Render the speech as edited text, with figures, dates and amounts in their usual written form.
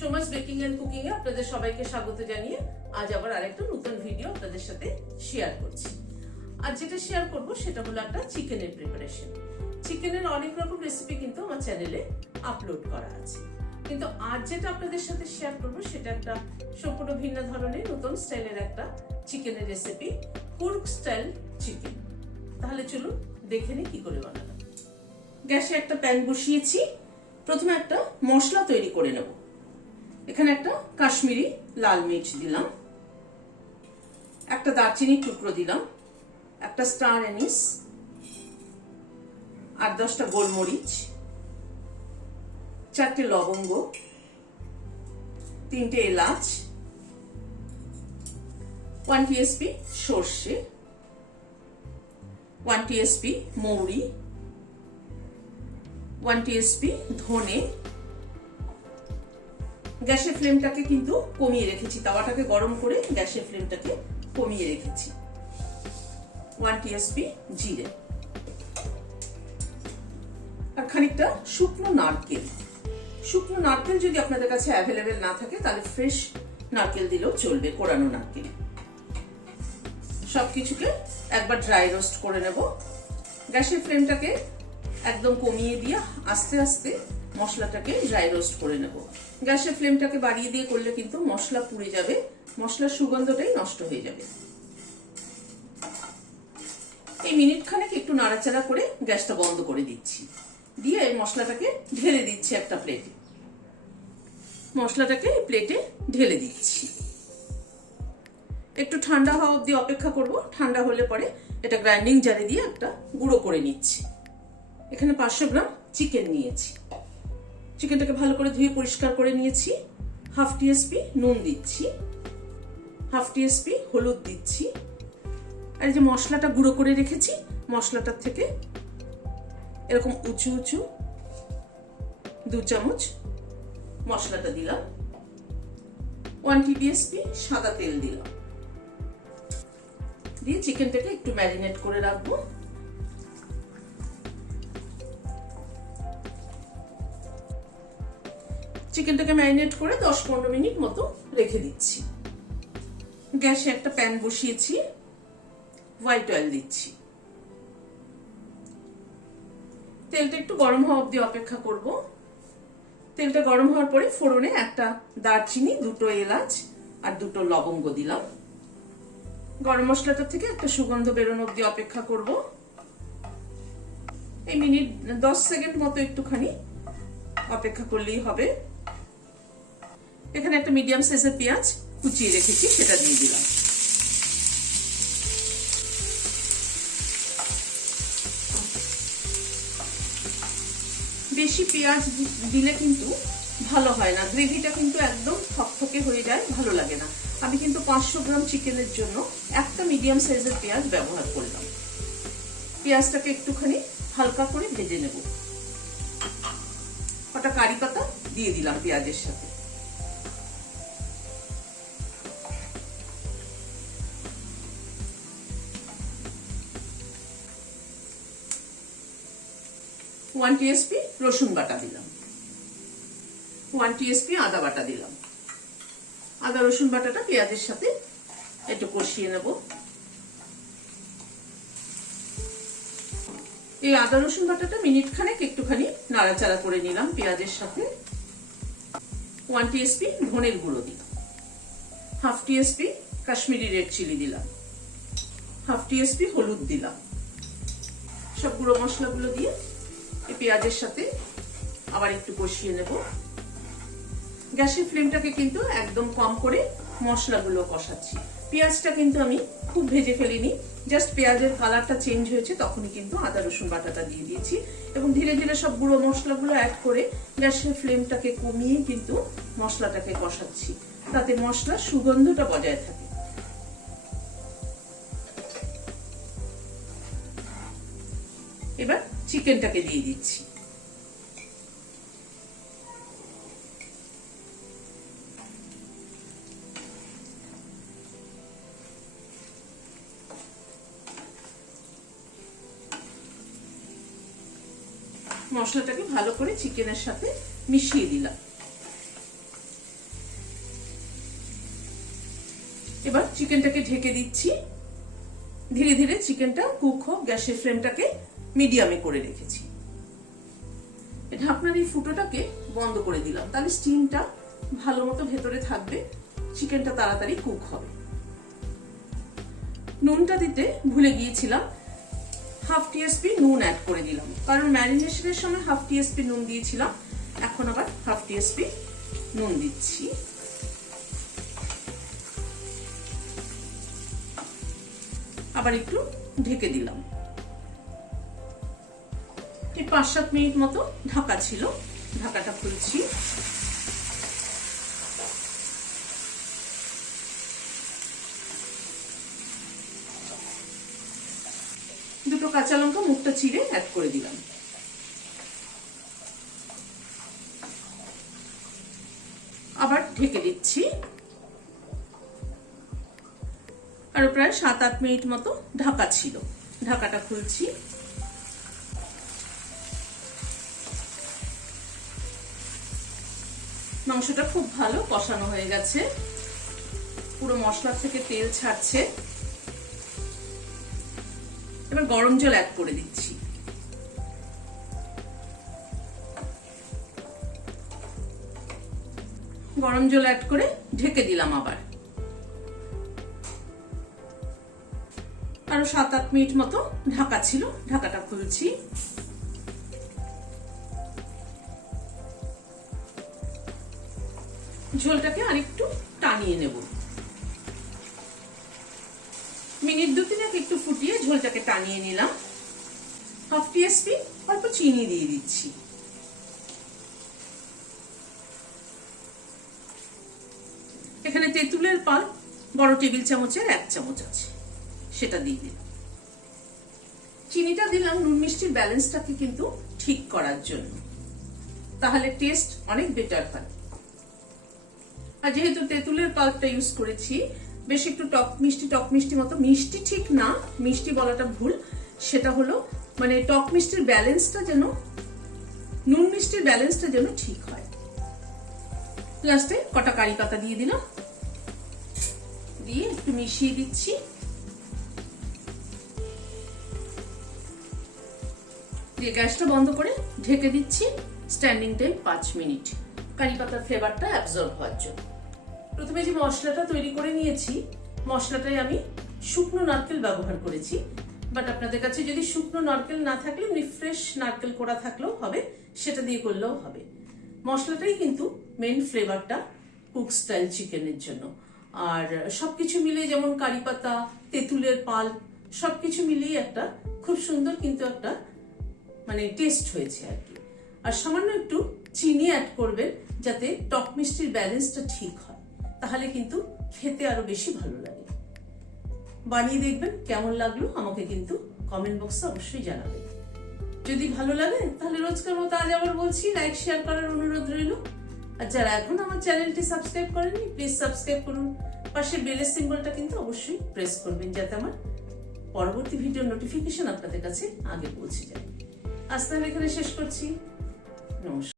Soma's baking and cooking এ আপনাদের সবাইকে স্বাগত জানিয়ে আজ আবার আরেকটা নতুন ভিডিও আপনাদের সাথে শেয়ার করছি। আজ যেটা শেয়ার করব সেটা হলো একটা চিকেনের প্রিপারেশন। চিকেনের অনেক রকম রেসিপি কিন্তু আমার চ্যানেলে আপলোড করা আছে, কিন্তু আজ যেটা আপনাদের সাথে শেয়ার করব সেটা একটা সম্পূর্ণ ভিন্ন ধরনের নতুন স্টাইলের একটা চিকেনের রেসিপি, কুর্গ স্টাইল চিকেন। তাহলে চলুন দেখে নিই কি করে বানানো। গ্যাসে একটা প্যান বসিয়েছি। প্রথমে একটা মশলা তৈরি করে নেব। এখানে একটা কাশ্মীরি লাল মির্চ দিলাম, একটা দারচিনির টুকরো দিলাম, একটা স্টার অ্যানিস, 8-10টা গোলমরিচ, 4টে লবঙ্গ, 3টে এলাচ, 1 টিএসপি সর্ষে, 1 টিএসপি মৌরি, 1 টিএসপি ধনে। গ্যাসের ফ্লেমটাকে কিন্তু কমিয়ে রেখেছি, তাওয়াটাকে গরম করে গ্যাসের ফ্লেমটাকে কমিয়ে রেখেছি। 1 টিএসপি জিরে আর খানিকটা শুকনো নারকেল। শুকনো নারকেল যদি আপনাদের কাছে অ্যাভেলেবেল না থাকে তাহলে ফ্রেশ নারকেল দিলেও চলবে, কোরানো নারকেল। সবকিছুকে একবার ড্রাই রোস্ট করে নেব। গ্যাসের ফ্লেমটাকে একদম কমিয়ে দিয়ে আস্তে আস্তে মশলাটাকে ড্রাই রোস্ট করে নেব। গ্যাসের ফ্লেমটাকে বাড়িয়ে দিয়ে করলে কিন্তু মশলা পুড়ে যাবে, মশলার সুগন্ধটাই নষ্ট হয়ে যাবে। এই মিনিট খানেক একটু নাড়াচাড়া করে গ্যাসটা বন্ধ করে দিচ্ছি, দিয়ে মশলাটাকে ঢেলে দিচ্ছি একটা প্লেটে। মশলাটাকে প্লেটে ঢেলে দিচ্ছি। একটু ঠান্ডা হওয়া অবধি অপেক্ষা করব। ঠান্ডা হলে পরে এটা গ্রাইন্ডিং জারে দিয়ে একটা গুঁড়ো করে নিচ্ছি। এখানে 500 গ্রাম চিকেন নিয়েছি। চিকেনটাকে ভালো করে ধুয়ে পরিষ্কার করে নিয়েছি। 1/2 টিএসপি নুন দিচ্ছি, 1/2 টিএসপি হলুদ দিচ্ছি, আর এই যে মশলাটা গুঁড়ো করে রেখেছি মশলাটার থেকে এরকম উঁচু উঁচু 2 চামচ মশলাটা দিলাম। 1 টিএসপি সাদা তেল দিলাম, দিয়ে চিকেনটাকে একটু ম্যারিনেট করে রাখবো। চিকেনটাকে ম্যারিনেট করে 10-15 মিনিট মতো রেখে দিচ্ছি। গ্যাসে একটা প্যান বসিয়েছি, হোয়াইট অয়েল দিচ্ছি। তেলটা একটু গরম হওয়া অবধি অপেক্ষা করব। তেলটা গরম হওয়ার পরে ফোড়নে একটা দারচিনি, 2টো এলাচ আর 2টো লবঙ্গ দিলাম। গরম মশলাটা থেকে একটা সুগন্ধ বেরোনো অবধি অপেক্ষা করব। এই মিনিট 10 সেকেন্ড মতো একটুখানি অপেক্ষা করলেই হবে। এখানে একটা মিডিয়াম সাইজের পেঁয়াজ কুচিয়ে রেখেছি, সেটা দিয়ে দিলাম। বেশি পেঁয়াজ দিলে কিন্তু ভালো হয় না, গ্রেভিটা কিন্তু একদম থকথকে হয়ে যায়, ভালো লাগে না। আমি কিন্তু 500 গ্রাম চিকেনের জন্য একটা মিডিয়াম সাইজের পেঁয়াজ ব্যবহার করলাম। পেঁয়াজটাকে একটুখানি হালকা করে ভেজে নেব। কটা কারি পাতা দিয়ে দিলাম পেঁয়াজের সাথে। ওয়ান টিএসপি রসুন বাটা দিলাম, 1 টিএসপি আদা বাটা দিলাম। আদা রসুন বাটাটা পেঁয়াজের সাথে একটু কষিয়ে নেব। এই আদা রসুন বাটাটা মিনিট খানেক একটুখানি নাড়াচাড়া করে নিলাম পেঁয়াজের সাথে। 1 টিএসপি ধনের গুঁড়ো দিলাম, 1/2 টিএসপি কাশ্মীরি রেড চিলি দিলাম, 1/2 টিএসপি হলুদ দিলাম। সব গুঁড়ো মশলাগুলো দিয়ে এই পেঁয়াজের সাথে আবার একটু কষিয়ে নেব। গ্যাসের ফ্লেমটাকে কিন্তু একদম কম করে মশলাগুলো কষাচ্ছি। পেঁয়াজটা কিন্তু আমি খুব ভেজে ফেলিনি, জাস্ট পেঁয়াজের কালারটা চেঞ্জ হয়েছে তখনই কিন্তু আদা রসুন বাটাটা দিয়ে দিয়েছি এবং ধীরে ধীরে সব গুঁড়ো মশলাগুলো অ্যাড করে গ্যাসের ফ্লেমটাকে কমিয়ে কিন্তু মশলাটাকে কষাচ্ছি, তাতে মশলার সুগন্ধটা বজায় থাকে। এবার চিকেনটাকে দিয়ে দিচ্ছি। মশলাটাকে ভালো করে চিকেনের সাথে মিশিয়ে দিলাম। এবার চিকেনটাকে ঢেকে দিচ্ছি। ধীরে ধীরে চিকেনটা কুক হোক। গ্যাসের ফ্লেমটাকে মিডিয়ামে করে রেখেছি। ঢাকনার এই ফুটোটাকে বন্ধ করে দিলাম, তাহলে স্টিমটা ভালো মতো ভেতরে থাকবে, চিকেনটা তাড়াতাড়ি কুক হবে। নুনটা দিতে ভুলে গিয়েছিলাম, হাফ টিস্পুন নুন অ্যাড করে দিলাম, কারণ ম্যারিনেশনের সময় হাফ টিস্পুন নুন দিয়েছিলাম, এখন আবার হাফ টিস্পুন নুন দিচ্ছি। আবার একটু ঢেকে দিলাম। এই 5-7 মিনিট মতো ঢাকা ছিল, ঢাকাটা খুলছি। দুটো কাঁচা লঙ্কা মুখটা চিড়ে অ্যাড করে দিলাম। আবার ঢেকে দিচ্ছি। আরো প্রায় 7-8 মিনিট মতো ঢাকা ছিল, ঢাকাটা খুলছি। মাংসটা খুব ভালো কষানো হয়ে গেছে, পুরো মশলা থেকে তেল ছাড়ছে। এবার গরম জল অ্যাড করে দিচ্ছি। গরম জল অ্যাড করে ঢেকে দিলাম। আবার আরো 7-8 মিনিট মতো ঢাকা ছিল, ঢাকাটা খুলছি। ঝোলটাকে আরেকটু টানিয়ে নেব। মিনিট 2-3 একটু ফুটিয়ে ঝোলটাকে টানিয়ে নিলাম। হাফ টিস্পুন অল্প চিনি দিয়ে দিচ্ছি। এখানে তেঁতুলের পাল্প বড় টেবিল চামচের 1 চামচ আছে, সেটা দিয়ে দিলাম। চিনিটা দিলাম নুন মিষ্টির ব্যালেন্সটাকে কিন্তু ঠিক করার জন্য, তাহলে টেস্ট অনেক বেটার হয়। আর যেহেতু তেঁতুলের পাল্পটা ইউজ করেছি, বেশ একটু টক মিষ্টি মতো, মিষ্টি ঠিক না, মিষ্টি বলাটা ভুল, সেটা হলো মানে টক মিষ্টির ব্যালেন্সটা যেন, নুন মিষ্টির ব্যালেন্সটা যেন ঠিক হয়। লাস্টে কটা কারি পাতা দিয়ে দিলাম, দিয়ে একটু মিশিয়ে দিচ্ছি। দিয়ে গ্যাসটা বন্ধ করে ঢেকে দিচ্ছি। স্ট্যান্ডিং টাইম 5 মিনিট, কারি পাতার ফ্লেভারটা অ্যাবজর্ব হওয়ার জন্য। প্রথমে যে মশলাটা তৈরি করে নিয়েছি, মশলাটাই আমি শুকনো নারকেল ব্যবহার করেছি, বাট আপনাদের কাছে যদি শুকনো নারকেল না থাকলে এমনি ফ্রেশ নারকেল কোড়া থাকলেও হবে, সেটা দিয়ে করলেও হবে। মশলাটাই কিন্তু মেন ফ্লেভারটা কুক স্টাইল চিকেনের জন্য। আর সবকিছু মিলিয়ে, যেমন কারি পাতা, তেঁতুলের পাল্প, সবকিছু মিলিয়ে একটা খুব সুন্দর কিন্তু একটা মানে টেস্ট হয়েছে আর কি। আর সামান্য একটু চিনি অ্যাড করবেন, যাতে টক মিষ্টির ব্যালেন্সটা ঠিক হয়, তাহলে কিন্তু খেতে আরো বেশি ভালো লাগে। বানিয়ে দেখবেন কেমন লাগলো, আমাকে কিন্তু কমেন্ট বক্সে অবশ্যই জানাবেন। যদি ভালো লাগে তাহলে রোজকার মতো আজ আবার বলছি, লাইক শেয়ার করার অনুরোধ রইল। আর যারা এখন আমার চ্যানেলটি সাবস্ক্রাইব করেননি, প্লিজ সাবস্ক্রাইব করুন। পাশে বেলের সিম্বলটা কিন্তু অবশ্যই প্রেস করবেন, যাতে আমার পরবর্তী ভিডিওর নোটিফিকেশন আপনাদের কাছে আগে পৌঁছে যায়। আজ তাহলে এখানে শেষ করছি। নমস্কার।